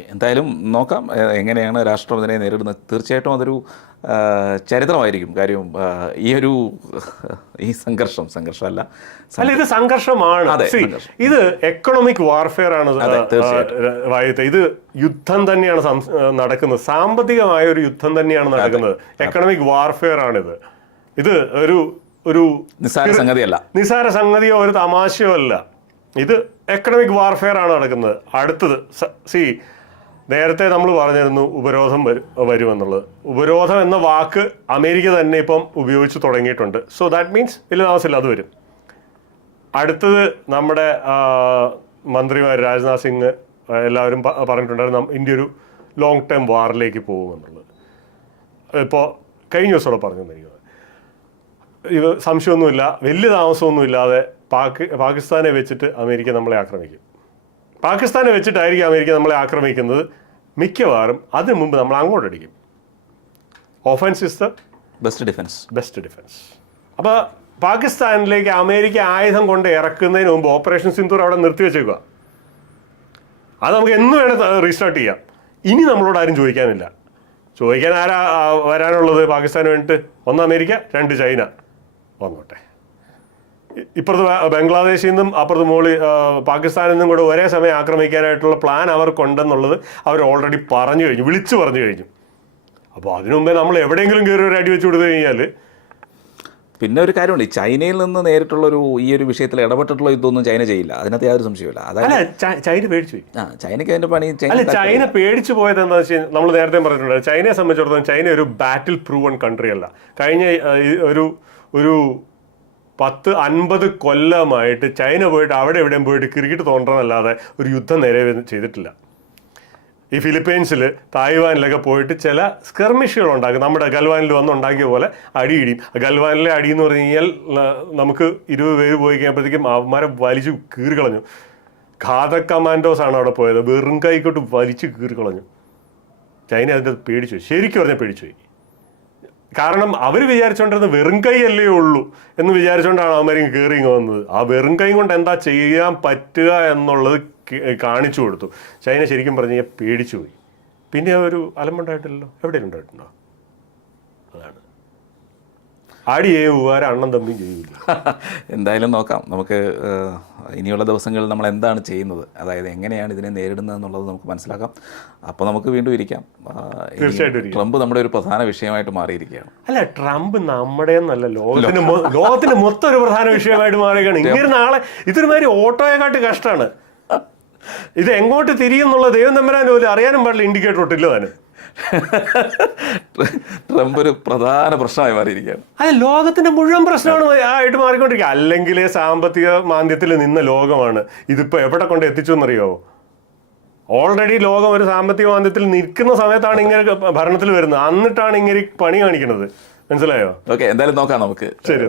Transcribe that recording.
Okay, എന്തായാലും നോക്കാം എങ്ങനെയാണ് രാഷ്ട്രം ഇതിനെ നേരിടുന്നത്. തീർച്ചയായിട്ടും അതൊരു ചരിത്രമായിരിക്കും. കാര്യം ഈ സംഘർഷമല്ല, ഇത് സംഘർഷമാണ്. ഇത് എക്കണോമിക് വാർഫെയർ ആണ് വായുത്തെ. ഇത് യുദ്ധം തന്നെയാണ് നടക്കുന്നത്, സാമ്പത്തികമായ ഒരു യുദ്ധം തന്നെയാണ് നടക്കുന്നത്. എക്കണോമിക് വാർഫെയർ ആണിത്. ഇത് ഒരു നിസ്സാര സംഗതിയോ ഒരു തമാശയോ അല്ല. ഇത് എക്കണോമിക് വാർഫെയർ ആണ് നടക്കുന്നത്. അടുത്തത് നേരത്തെ നമ്മൾ പറഞ്ഞിരുന്നു ഉപരോധം വരുമെന്നുള്ളത്. ഉപരോധം എന്ന വാക്ക് അമേരിക്ക തന്നെ ഇപ്പം ഉപയോഗിച്ച് തുടങ്ങിയിട്ടുണ്ട്. സോ ദാറ്റ് മീൻസ് വലിയ താമസമില്ല അത് വരും. അടുത്തത് നമ്മുടെ മന്ത്രിമാർ രാജ്നാഥ് സിംഗ് എല്ലാവരും പറഞ്ഞിട്ടുണ്ടായിരുന്നു ഇന്ത്യ ഒരു ലോങ് ടേം വാറിലേക്ക് പോകുമെന്നുള്ളത്. ഇപ്പോൾ കഴിഞ്ഞ ദിവസം പറഞ്ഞിട്ടുണ്ടെങ്കിൽ ഇത് സംശയമൊന്നുമില്ല, വലിയ താമസമൊന്നുമില്ലാതെ പാകിസ്ഥാനെ വെച്ചിട്ട് അമേരിക്ക നമ്മളെ ആക്രമിക്കും. പാകിസ്ഥാനെ വെച്ചിട്ടായിരിക്കും അമേരിക്ക നമ്മളെ ആക്രമിക്കുന്നത് മിക്കവാറും. അതിനു മുമ്പ് നമ്മൾ അങ്ങോട്ടടിക്കും. Offence is the best defence. അപ്പോൾ പാകിസ്ഥാനിലേക്ക് അമേരിക്ക ആയുധം കൊണ്ട് ഇറക്കുന്നതിന് മുമ്പ് ഓപ്പറേഷൻ സിന്ദൂർ അവിടെ നിർത്തിവെച്ചേക്കുക. അത് നമുക്ക് എന്ന് വേണേൽ റീസ്റ്റാർട്ട് ചെയ്യാം. ഇനി നമ്മളോട് ആരും ചോദിക്കാനില്ല. ചോദിക്കാൻ ആരാ വരാനുള്ളത് പാകിസ്ഥാന് വേണ്ടിയിട്ട്? ഒന്ന് അമേരിക്ക, രണ്ട് ചൈന വന്നോട്ടെ. ഇപ്പുറത്ത് ബംഗ്ലാദേശിൽ നിന്നും അപ്പുറത്ത് പാകിസ്ഥാനിൽ നിന്നും കൂടെ ഒരേ സമയം ആക്രമിക്കാനായിട്ടുള്ള പ്ലാൻ അവർക്കുണ്ടെന്നുള്ളത് അവർ ഓൾറെഡി വിളിച്ചു പറഞ്ഞു കഴിഞ്ഞു. അപ്പോൾ അതിനു മുമ്പേ നമ്മൾ എവിടെയെങ്കിലും കയറി ഒരു അടി വെച്ച് കൊടുത്തു കഴിഞ്ഞാൽ പിന്നെ ഒരു കാര്യമുണ്ട്, ചൈനയിൽ നിന്ന് നേരിട്ടുള്ളൊരു ഈ ഒരു വിഷയത്തിൽ ഇടപെട്ടിട്ടുള്ള ഇതൊന്നും ചൈന ചെയ്യില്ല, അതിനകത്ത് യാതൊരു സംശയമില്ല. അതായത് ചൈന പേടിച്ചു പോയി. ചൈനയ്ക്ക് അതിൻ്റെ പണി. ചൈന പേടിച്ചു പോയത് എന്താ വെച്ചാൽ നമ്മൾ നേരത്തെ പറഞ്ഞിട്ടുണ്ട്, ചൈനയെ സംബന്ധിച്ചിടത്തോളം ചൈന ഒരു ബാറ്റിൽ പ്രൂവൺ കൺട്രി അല്ല. കഴിഞ്ഞ ഒരു 10-50 കൊല്ലമായിട്ട് ചൈന പോയിട്ട് അവിടെ എവിടെയും പോയിട്ട് ക്രിക്കറ്റ് തോന്നണമെന്നല്ലാതെ ഒരു യുദ്ധം നേരെ ചെയ്തിട്ടില്ല. ഈ ഫിലിപ്പൈൻസിൽ തായ്വാനിലൊക്കെ പോയിട്ട് ചില സ്കെർമിഷുകൾ ഉണ്ടാക്കും. നമ്മുടെ ഗൽവാനിൽ വന്നുണ്ടാക്കിയ പോലെ അടിയിടിയും. ഗൽവാനിലെ അടി എന്ന് പറഞ്ഞു കഴിഞ്ഞാൽ നമുക്ക് 20 പേര് പോയി കഴിയുമ്പോഴത്തേക്കും അവന്മാരെ വലിച്ചു കീറിക്കളഞ്ഞു. ഘാതക് കമാൻഡോസ് ആണ് അവിടെ പോയത്, വെറും കൈക്കോട്ട് വലിച്ചു കീറിക്കളഞ്ഞു. ചൈന അതിൻ്റെ പേടിച്ചു പോയി, ശരിക്കും പറഞ്ഞാൽ പേടിച്ചു പോയി. കാരണം അവർ വിചാരിച്ചുകൊണ്ടിരുന്നത് വെറും കൈ അല്ലേ ഉള്ളൂ എന്ന് വിചാരിച്ചുകൊണ്ടാണ് അവന്മാരും കയറി വന്നത്. ആ വെറും കൈ കൊണ്ട് എന്താ ചെയ്യാൻ പറ്റുക എന്നുള്ളത് കാണിച്ചു കൊടുത്തു. ചൈന ശരിക്കും പറഞ്ഞു കഴിഞ്ഞാൽ പേടിച്ചു പോയി. പിന്നെ ഒരു അലമ്പുണ്ടായിട്ടില്ലല്ലോ, എവിടെയും ഉണ്ടായിട്ടുണ്ടോ? അതാണ് ആടി ചെയ്യുവാരും അണ്ണൻ തമ്മിയും ചെയ്യില്ല. എന്തായാലും നോക്കാം, നമുക്ക് ഇനിയുള്ള ദിവസങ്ങളിൽ നമ്മൾ എന്താണ് ചെയ്യുന്നത്, അതായത് എങ്ങനെയാണ് ഇതിനെ നേരിടുന്നത് എന്നുള്ളത് നമുക്ക് മനസ്സിലാക്കാം. അപ്പോൾ നമുക്ക് വീണ്ടും ഇരിക്കാം. തീർച്ചയായിട്ടും ട്രംപ് നമ്മുടെ ഒരു പ്രധാന വിഷയമായിട്ട് മാറിയിരിക്കുകയാണ്. അല്ല, ട്രംപ് നമ്മുടെ എന്നല്ല, ലോകത്തിന് മൊത്തം ഒരു പ്രധാന വിഷയമായിട്ട് മാറിയിരിക്കുകയാണ്. ഇങ്ങനെ നാളെ ഇതൊരുമാതിരി ഓട്ടോയെക്കാട്ട് കഷ്ടമാണ്. ഇത് എങ്ങോട്ട് തിരിയുന്നുള്ള ദൈവം തമ്പുരാൻ പോലും അറിയാനും പാടില്ല. ഇൻഡിക്കേറ്റർ ഒട്ടില്ല താനും. ട്രംപ് ഒരു പ്രധാന പ്രശ്നമായി മാറിയിരിക്കുകയാണ്. അല്ല, ലോകത്തിന്റെ മുഴുവൻ പ്രശ്നമാണ് ആയിട്ട് മാറിക്കൊണ്ടിരിക്കുക. അല്ലെങ്കിൽ സാമ്പത്തിക മാന്ദ്യത്തിൽ നിന്ന ലോകമാണ് ഇതിപ്പോൾ എവിടെ കൊണ്ട് എത്തിച്ചു എന്നറിയാമോ? ഓൾറെഡി ലോകം ഒരു സാമ്പത്തിക മാന്ദ്യത്തിൽ നിൽക്കുന്ന സമയത്താണ് ഇങ്ങനെ ഭരണത്തിൽ വരുന്നത്. എന്നിട്ടാണ് ഇങ്ങനെ പണി കാണിക്കുന്നത്. മനസ്സിലായോ? ഓക്കെ, എന്തായാലും നോക്കാം നമുക്ക്. ശരി.